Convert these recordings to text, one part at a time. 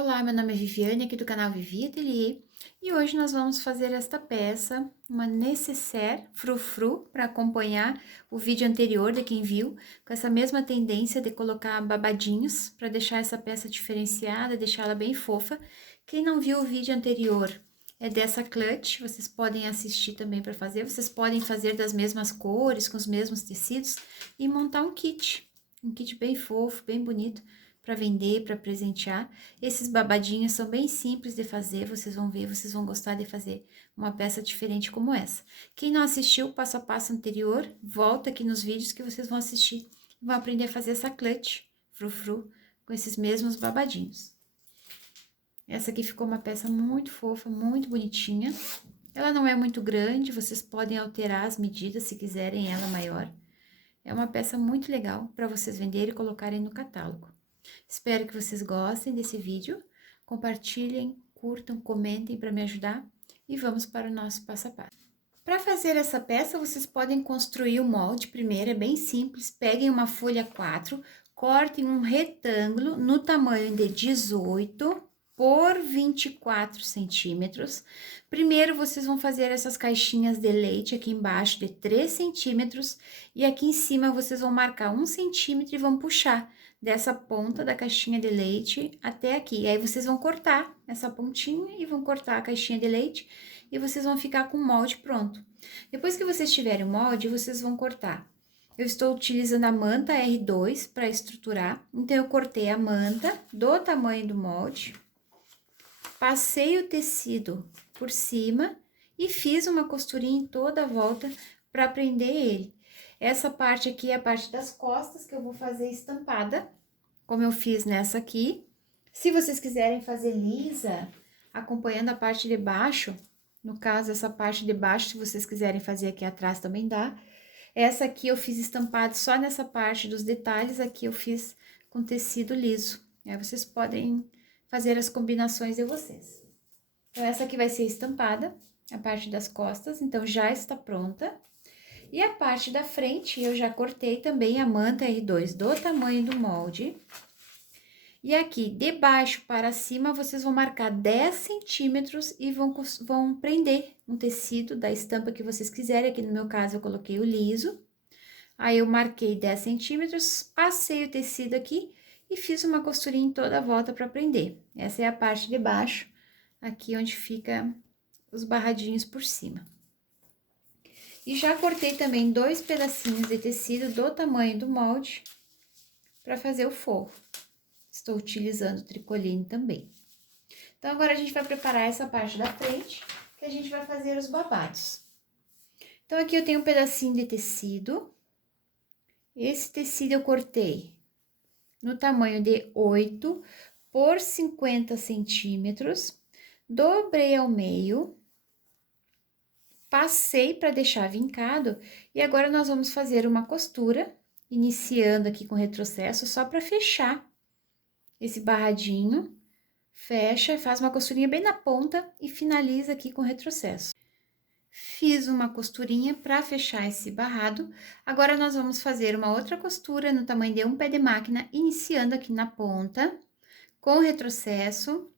Olá, meu nome é Viviane, aqui do canal Vivi Ateliê, e hoje nós vamos fazer esta peça, uma nécessaire frufru, para acompanhar o vídeo anterior de quem viu, com essa mesma tendência de colocar babadinhos, para deixar essa peça diferenciada, deixá-la bem fofa. Quem não viu o vídeo anterior é dessa clutch, vocês podem assistir também para fazer, vocês podem fazer das mesmas cores, com os mesmos tecidos, e montar um kit bem fofo, bem bonito, para vender, para presentear. Esses babadinhos são bem simples de fazer, vocês vão ver, vocês vão gostar de fazer uma peça diferente como essa. Quem não assistiu o passo a passo anterior, volta aqui nos vídeos que vocês vão assistir e vão aprender a fazer essa clutch frufru com esses mesmos babadinhos. Essa aqui ficou uma peça muito fofa, muito bonitinha. Ela não é muito grande, vocês podem alterar as medidas se quiserem ela maior. É uma peça muito legal para vocês venderem e colocarem no catálogo. Espero que vocês gostem desse vídeo, compartilhem, curtam, comentem para me ajudar e vamos para o nosso passo a passo. Para fazer essa peça, vocês podem construir o molde primeiro, é bem simples. Peguem uma folha 4, cortem um retângulo no tamanho de 18 por 24 centímetros. Primeiro, vocês vão fazer essas caixinhas de leite aqui embaixo de 3 centímetros e aqui em cima vocês vão marcar 1 centímetro e vão puxar dessa ponta da caixinha de leite até aqui. Aí, vocês vão cortar essa pontinha e vão cortar a caixinha de leite e vocês vão ficar com o molde pronto. Depois que vocês tiverem o molde, vocês vão cortar. Eu estou utilizando a manta R2 para estruturar, então eu cortei a manta do tamanho do molde, passei o tecido por cima e fiz uma costurinha em toda a volta para prender ele. Essa parte aqui é a parte das costas que eu vou fazer estampada, como eu fiz nessa aqui. Se vocês quiserem fazer lisa, acompanhando a parte de baixo, no caso, essa parte de baixo, se vocês quiserem fazer aqui atrás também dá. Essa aqui eu fiz estampado só nessa parte dos detalhes, aqui eu fiz com tecido liso. Aí, vocês podem fazer as combinações de vocês. Então, essa aqui vai ser estampada, a parte das costas, então já está pronta. E a parte da frente, eu já cortei também a manta R2 do tamanho do molde. E aqui, de baixo para cima, vocês vão marcar 10 centímetros e vão prender um tecido da estampa que vocês quiserem. Aqui no meu caso, eu coloquei o liso. Aí, eu marquei 10 centímetros, passei o tecido aqui e fiz uma costurinha em toda a volta para prender. Essa é a parte de baixo, aqui onde fica os barradinhos por cima. E já cortei também 2 pedacinhos de tecido do tamanho do molde para fazer o forro. Estou utilizando tricoline também. Então, agora a gente vai preparar essa parte da frente, que a gente vai fazer os babados. Então, aqui eu tenho um pedacinho de tecido. Esse tecido eu cortei no tamanho de 8 por 50 centímetros. Dobrei ao meio. Passei para deixar vincado. E agora, nós vamos fazer uma costura, iniciando aqui com retrocesso, só para fechar esse barradinho, fecha, faz uma costurinha bem na ponta e finaliza aqui com retrocesso. Fiz uma costurinha para fechar esse barrado, agora nós vamos fazer uma outra costura no tamanho de um pé de máquina, iniciando aqui na ponta, com retrocesso,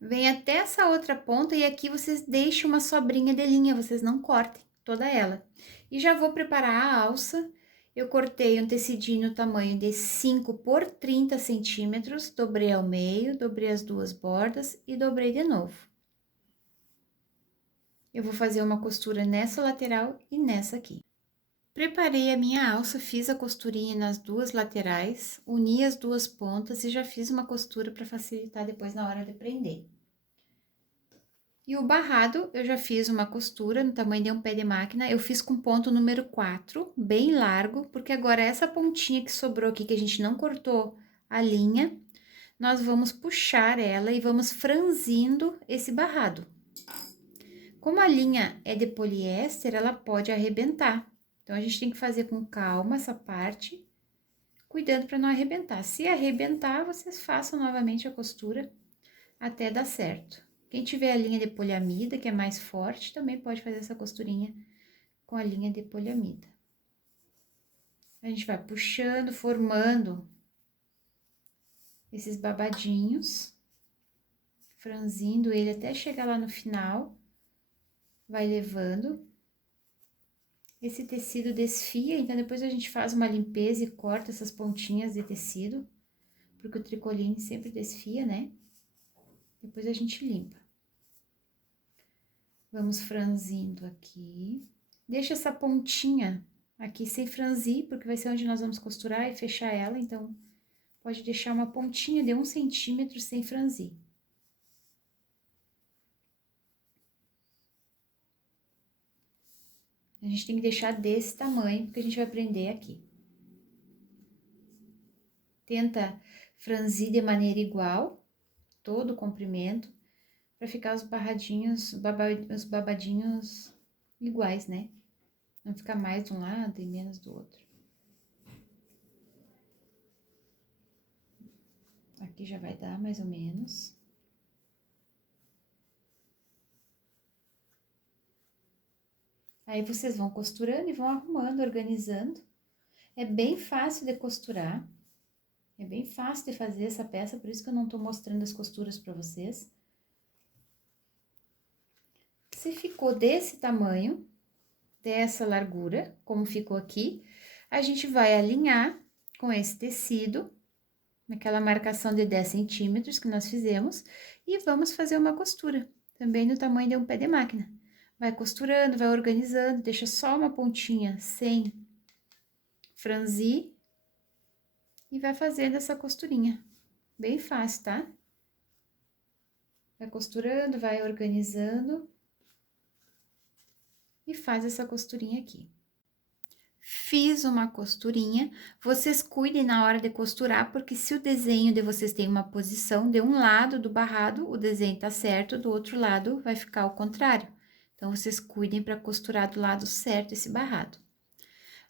vem até essa outra ponta e aqui vocês deixam uma sobrinha de linha, vocês não cortem toda ela. E já vou preparar a alça. Eu cortei um tecidinho no tamanho de 5 por 30 centímetros, dobrei ao meio, dobrei as duas bordas e dobrei de novo. Eu vou fazer uma costura nessa lateral e nessa aqui. Preparei a minha alça, fiz a costurinha nas duas laterais, uni as duas pontas e já fiz uma costura para facilitar depois na hora de prender. E o barrado, eu já fiz uma costura no tamanho de um pé de máquina, eu fiz com ponto número 4, bem largo, porque agora essa pontinha que sobrou aqui, que a gente não cortou a linha, nós vamos puxar ela e vamos franzindo esse barrado. Como a linha é de poliéster, ela pode arrebentar, então a gente tem que fazer com calma essa parte, cuidando para não arrebentar. Se arrebentar, vocês façam novamente a costura até dar certo. Quem tiver a linha de poliamida, que é mais forte, também pode fazer essa costurinha com a linha de poliamida. A gente vai puxando, formando esses babadinhos. franzindo ele até chegar lá no final, vai levando. Esse tecido desfia, então depois a gente faz uma limpeza e corta essas pontinhas de tecido, porque o tricoline sempre desfia, né? Depois a gente limpa. Vamos franzindo aqui. Deixa essa pontinha aqui sem franzir, porque vai ser onde nós vamos costurar e fechar ela, então pode deixar uma pontinha de 1 centímetro sem franzir. A gente tem que deixar desse tamanho, porque a gente vai prender aqui. Tenta franzir de maneira igual, todo o comprimento, para ficar os barradinhos, os babadinhos iguais, né? Não ficar mais de um lado e menos do outro. Aqui já vai dar mais ou menos. Aí vocês vão costurando e vão arrumando, organizando. É bem fácil de costurar. É bem fácil de fazer essa peça, por isso que eu não tô mostrando as costuras pra vocês. Se ficou desse tamanho, dessa largura, como ficou aqui, a gente vai alinhar com esse tecido, naquela marcação de 10 centímetros que nós fizemos, e vamos fazer uma costura, também no tamanho de um pé de máquina. Vai costurando, vai organizando, deixa só uma pontinha sem franzir, e vai fazendo essa costurinha. Bem fácil, tá? Vai costurando, vai organizando, e faz essa costurinha aqui. Fiz uma costurinha, vocês cuidem na hora de costurar, porque se o desenho de vocês tem uma posição, de um lado do barrado, o desenho tá certo, do outro lado vai ficar ao contrário. Então, vocês cuidem para costurar do lado certo esse barrado.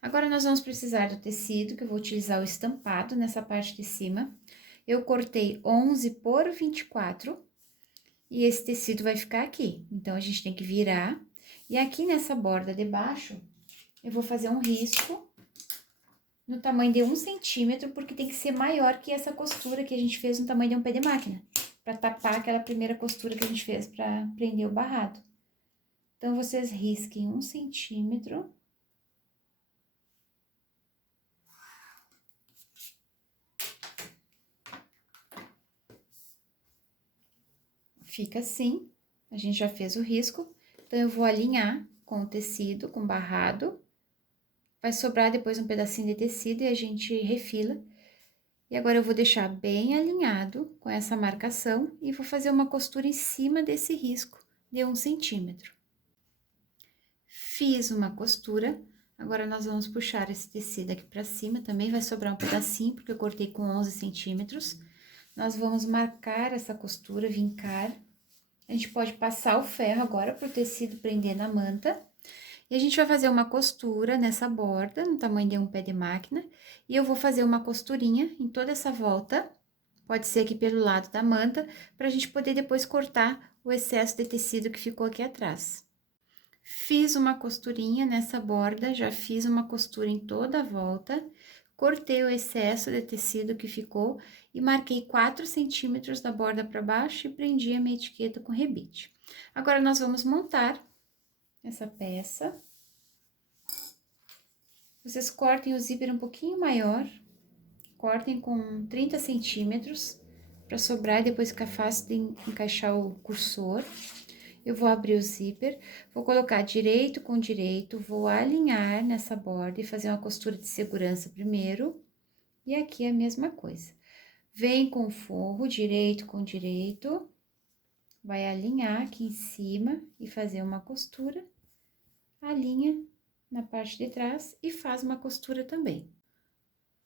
Agora, nós vamos precisar do tecido, que eu vou utilizar o estampado nessa parte de cima. Eu cortei 11 por 24, e esse tecido vai ficar aqui. Então, a gente tem que virar, e aqui nessa borda de baixo, eu vou fazer um risco no tamanho de 1 centímetro, porque tem que ser maior que essa costura que a gente fez no tamanho de um pé de máquina, para tapar aquela primeira costura que a gente fez para prender o barrado. Então, vocês risquem 1 centímetro. Fica assim, a gente já fez o risco, então eu vou alinhar com o tecido, com o barrado. Vai sobrar depois um pedacinho de tecido e a gente refila. E agora eu vou deixar bem alinhado com essa marcação e vou fazer uma costura em cima desse risco de 1 centímetro. Fiz uma costura, agora nós vamos puxar esse tecido aqui pra cima, também vai sobrar um pedacinho, porque eu cortei com 11 centímetros. Nós vamos marcar essa costura, vincar. A gente pode passar o ferro agora pro tecido prender na manta. E a gente vai fazer uma costura nessa borda, no tamanho de um pé de máquina, e eu vou fazer uma costurinha em toda essa volta, pode ser aqui pelo lado da manta, pra gente poder depois cortar o excesso de tecido que ficou aqui atrás. Fiz uma costurinha nessa borda, já fiz uma costura em toda a volta, cortei o excesso de tecido que ficou e marquei 4 centímetros da borda para baixo e prendi a minha etiqueta com rebite. Agora, nós vamos montar essa peça. Vocês cortem o zíper um pouquinho maior, cortem com 30 centímetros, para sobrar e depois ficar fácil de encaixar o cursor. Eu vou abrir o zíper, vou colocar direito com direito, vou alinhar nessa borda e fazer uma costura de segurança primeiro. E aqui é a mesma coisa. Vem com o forro, direito com direito, vai alinhar aqui em cima e fazer uma costura, alinha na parte de trás e faz uma costura também.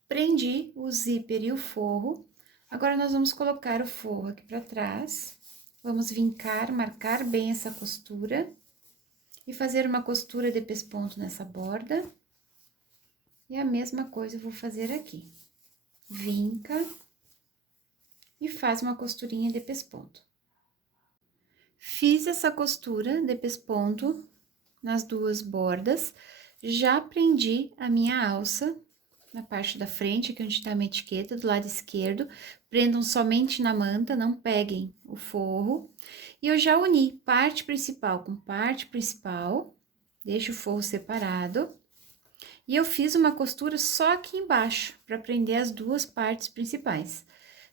Prendi o zíper e o forro, agora nós vamos colocar o forro aqui para trás, vamos vincar, marcar bem essa costura e fazer uma costura de pesponto nessa borda. E a mesma coisa eu vou fazer aqui. Vinca e faz uma costurinha de pesponto. Fiz essa costura de pesponto nas duas bordas, já prendi a minha alça na parte da frente, aqui onde tá a minha etiqueta, do lado esquerdo. Prendam somente na manta, não peguem o forro. E eu já uni parte principal com parte principal, deixo o forro separado. E eu fiz uma costura só aqui embaixo, para prender as duas partes principais.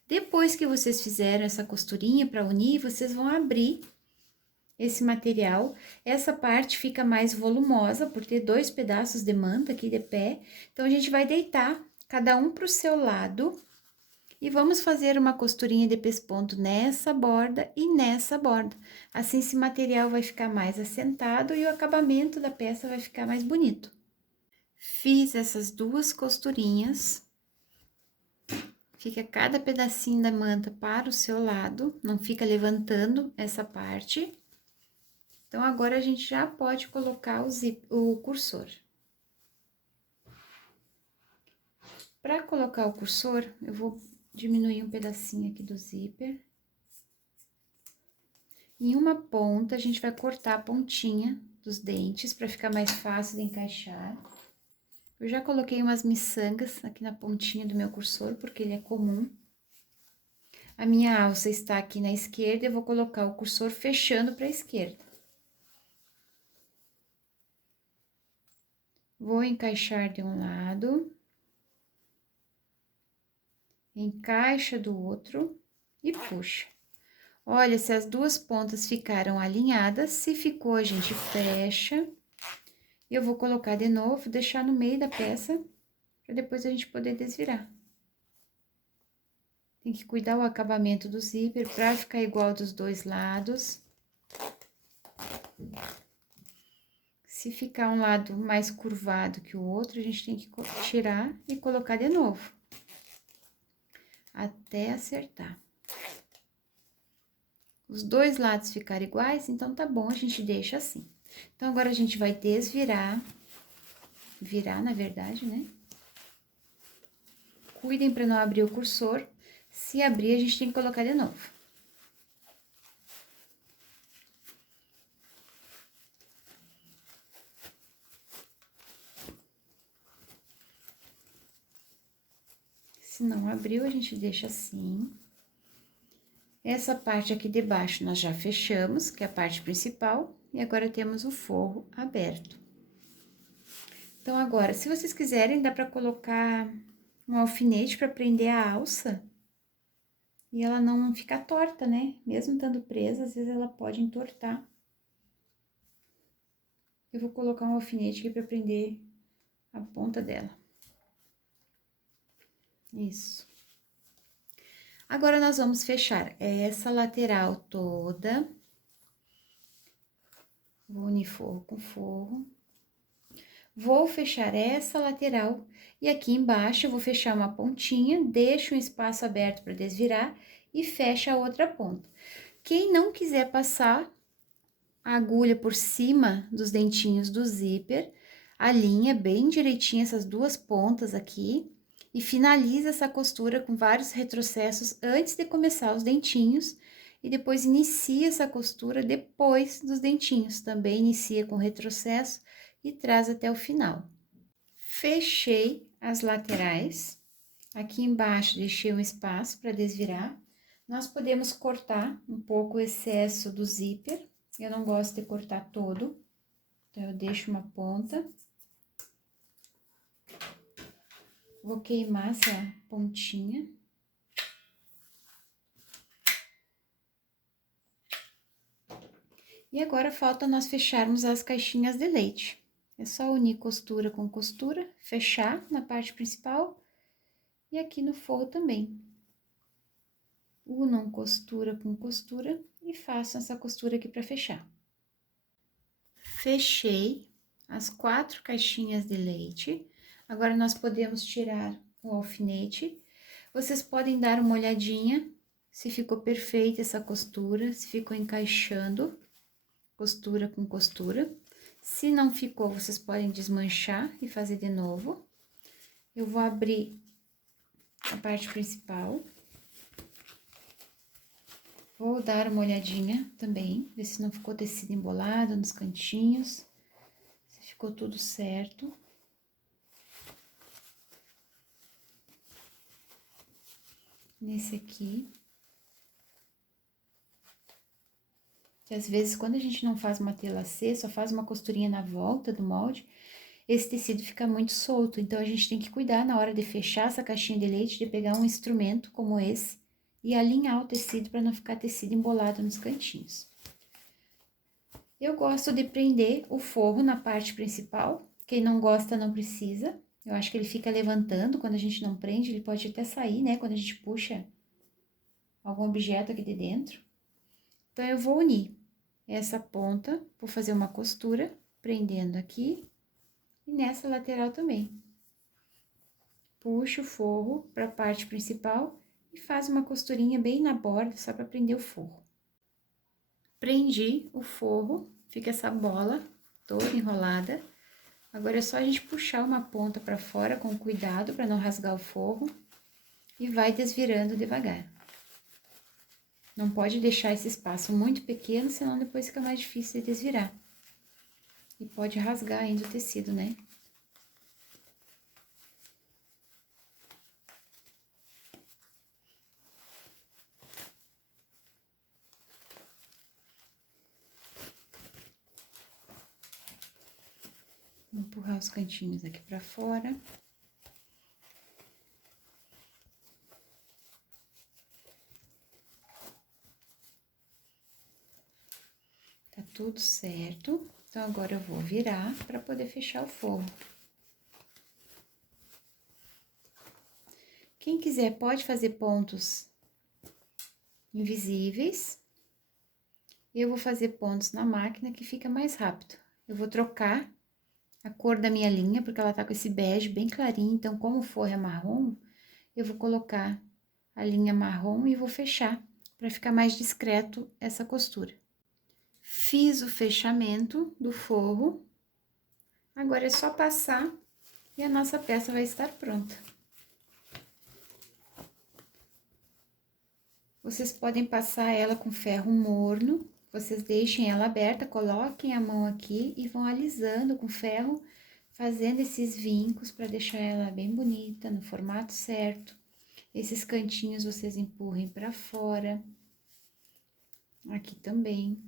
Depois que vocês fizeram essa costurinha para unir, vocês vão abrir esse material. Essa parte fica mais volumosa, por ter dois pedaços de manta aqui de pé. Então, a gente vai deitar cada um pro seu lado. E vamos fazer uma costurinha de pesponto nessa borda e nessa borda. Assim, esse material vai ficar mais assentado e o acabamento da peça vai ficar mais bonito. Fiz essas duas costurinhas. Fica cada pedacinho da manta para o seu lado, não fica levantando essa parte. Então, agora a gente já pode colocar o cursor. Para colocar o cursor, eu vou diminuir um pedacinho aqui do zíper. Em uma ponta, a gente vai cortar a pontinha dos dentes para ficar mais fácil de encaixar. Eu já coloquei umas miçangas aqui na pontinha do meu cursor, porque ele é comum. A minha alça está aqui na esquerda, eu vou colocar o cursor fechando para a esquerda. Vou encaixar de um lado, encaixa do outro e puxa. Olha, se as duas pontas ficaram alinhadas, se ficou, a gente fecha. Eu vou colocar de novo, deixar no meio da peça, para depois a gente poder desvirar. Tem que cuidar o acabamento do zíper para ficar igual dos dois lados. Se ficar um lado mais curvado que o outro, a gente tem que tirar e colocar de novo. Até acertar. Os dois lados ficarem iguais, então tá bom, a gente deixa assim. Então, agora a gente vai desvirar, virar, na verdade, né? Cuidem para não abrir o cursor. Se abrir, a gente tem que colocar de novo. Se não abriu, a gente deixa assim. Essa parte aqui de baixo nós já fechamos, que é a parte principal, e agora temos o forro aberto. Então, agora, se vocês quiserem, dá pra colocar um alfinete pra prender a alça e ela não ficar torta, né? Mesmo estando presa, às vezes ela pode entortar. Eu vou colocar um alfinete aqui pra prender a ponta dela. Isso. Agora, nós vamos fechar essa lateral toda. Vou unir forro com forro. Vou fechar essa lateral e aqui embaixo eu vou fechar uma pontinha, deixo um espaço aberto para desvirar e fecha a outra ponta. Quem não quiser passar a agulha por cima dos dentinhos do zíper, alinha bem direitinho essas duas pontas aqui e finaliza essa costura com vários retrocessos antes de começar os dentinhos e depois inicia essa costura depois dos dentinhos. Também inicia com retrocesso e traz até o final. Fechei as laterais, aqui embaixo deixei um espaço para desvirar. Nós podemos cortar um pouco o excesso do zíper, eu não gosto de cortar todo, então eu deixo uma ponta. Vou queimar essa pontinha. E agora falta nós fecharmos as caixinhas de leite. É só unir costura com costura, fechar na parte principal e aqui no forro também. Unam costura com costura e façam essa costura aqui para fechar. Fechei as 4 caixinhas de leite. Agora, nós podemos tirar o alfinete. Vocês podem dar uma olhadinha se ficou perfeita essa costura, se ficou encaixando costura com costura. Se não ficou, vocês podem desmanchar e fazer de novo. Eu vou abrir a parte principal. Vou dar uma olhadinha também, ver se não ficou tecido embolado nos cantinhos, se ficou tudo certo. nesse aqui. Que às vezes, quando a gente não faz uma telacê, só faz uma costurinha na volta do molde, esse tecido fica muito solto. Então, a gente tem que cuidar na hora de fechar essa caixinha de leite, de pegar um instrumento como esse e alinhar o tecido para não ficar tecido embolado nos cantinhos. Eu gosto de prender o forro na parte principal. Quem não gosta, não precisa. Eu acho que ele fica levantando, quando a gente não prende, ele pode até sair, né? Quando a gente puxa algum objeto aqui de dentro. Então, eu vou unir essa ponta, vou fazer uma costura, prendendo aqui e nessa lateral também. Puxo o forro para a parte principal e faz uma costurinha bem na borda, só para prender o forro. Prendi o forro, fica essa bola toda enrolada. Agora é só a gente puxar uma ponta para fora com cuidado para não rasgar o forro e vai desvirando devagar. Não pode deixar esse espaço muito pequeno, senão depois fica mais difícil de desvirar. E pode rasgar ainda o tecido, né? Vou empurrar os cantinhos aqui pra fora. Tá tudo certo. Então, agora eu vou virar para poder fechar o forro. Quem quiser pode fazer pontos invisíveis. Eu vou fazer pontos na máquina que fica mais rápido. Eu vou trocar a cor da minha linha, porque ela tá com esse bege bem clarinho. Então, como o forro é marrom, eu vou colocar a linha marrom e vou fechar, para ficar mais discreto essa costura. Fiz o fechamento do forro. Agora é só passar e a nossa peça vai estar pronta. Vocês podem passar ela com ferro morno, vocês deixem ela aberta, coloquem a mão aqui e vão alisando com ferro, fazendo esses vincos para deixar ela bem bonita, no formato certo. Esses cantinhos vocês empurrem para fora. Aqui também.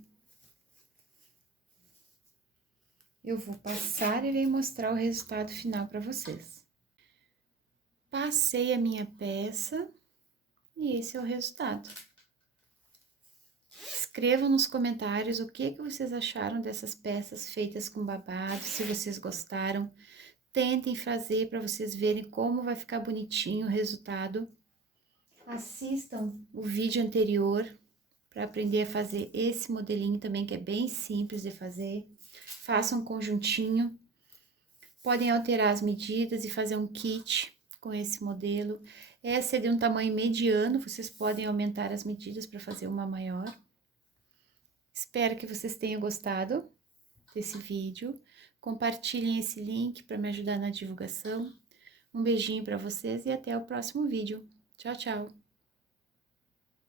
Eu vou passar e venho mostrar o resultado final para vocês. Passei a minha peça e esse é o resultado. Escrevam nos comentários o que vocês acharam dessas peças feitas com babado, se vocês gostaram. Tentem fazer para vocês verem como vai ficar bonitinho o resultado. Assistam o vídeo anterior para aprender a fazer esse modelinho também, que é bem simples de fazer. Façam um conjuntinho. Podem alterar as medidas e fazer um kit com esse modelo. Essa é de um tamanho mediano, vocês podem aumentar as medidas para fazer uma maior. Espero que vocês tenham gostado desse vídeo. Compartilhem esse link para me ajudar na divulgação. Um beijinho para vocês e até o próximo vídeo. Tchau, tchau!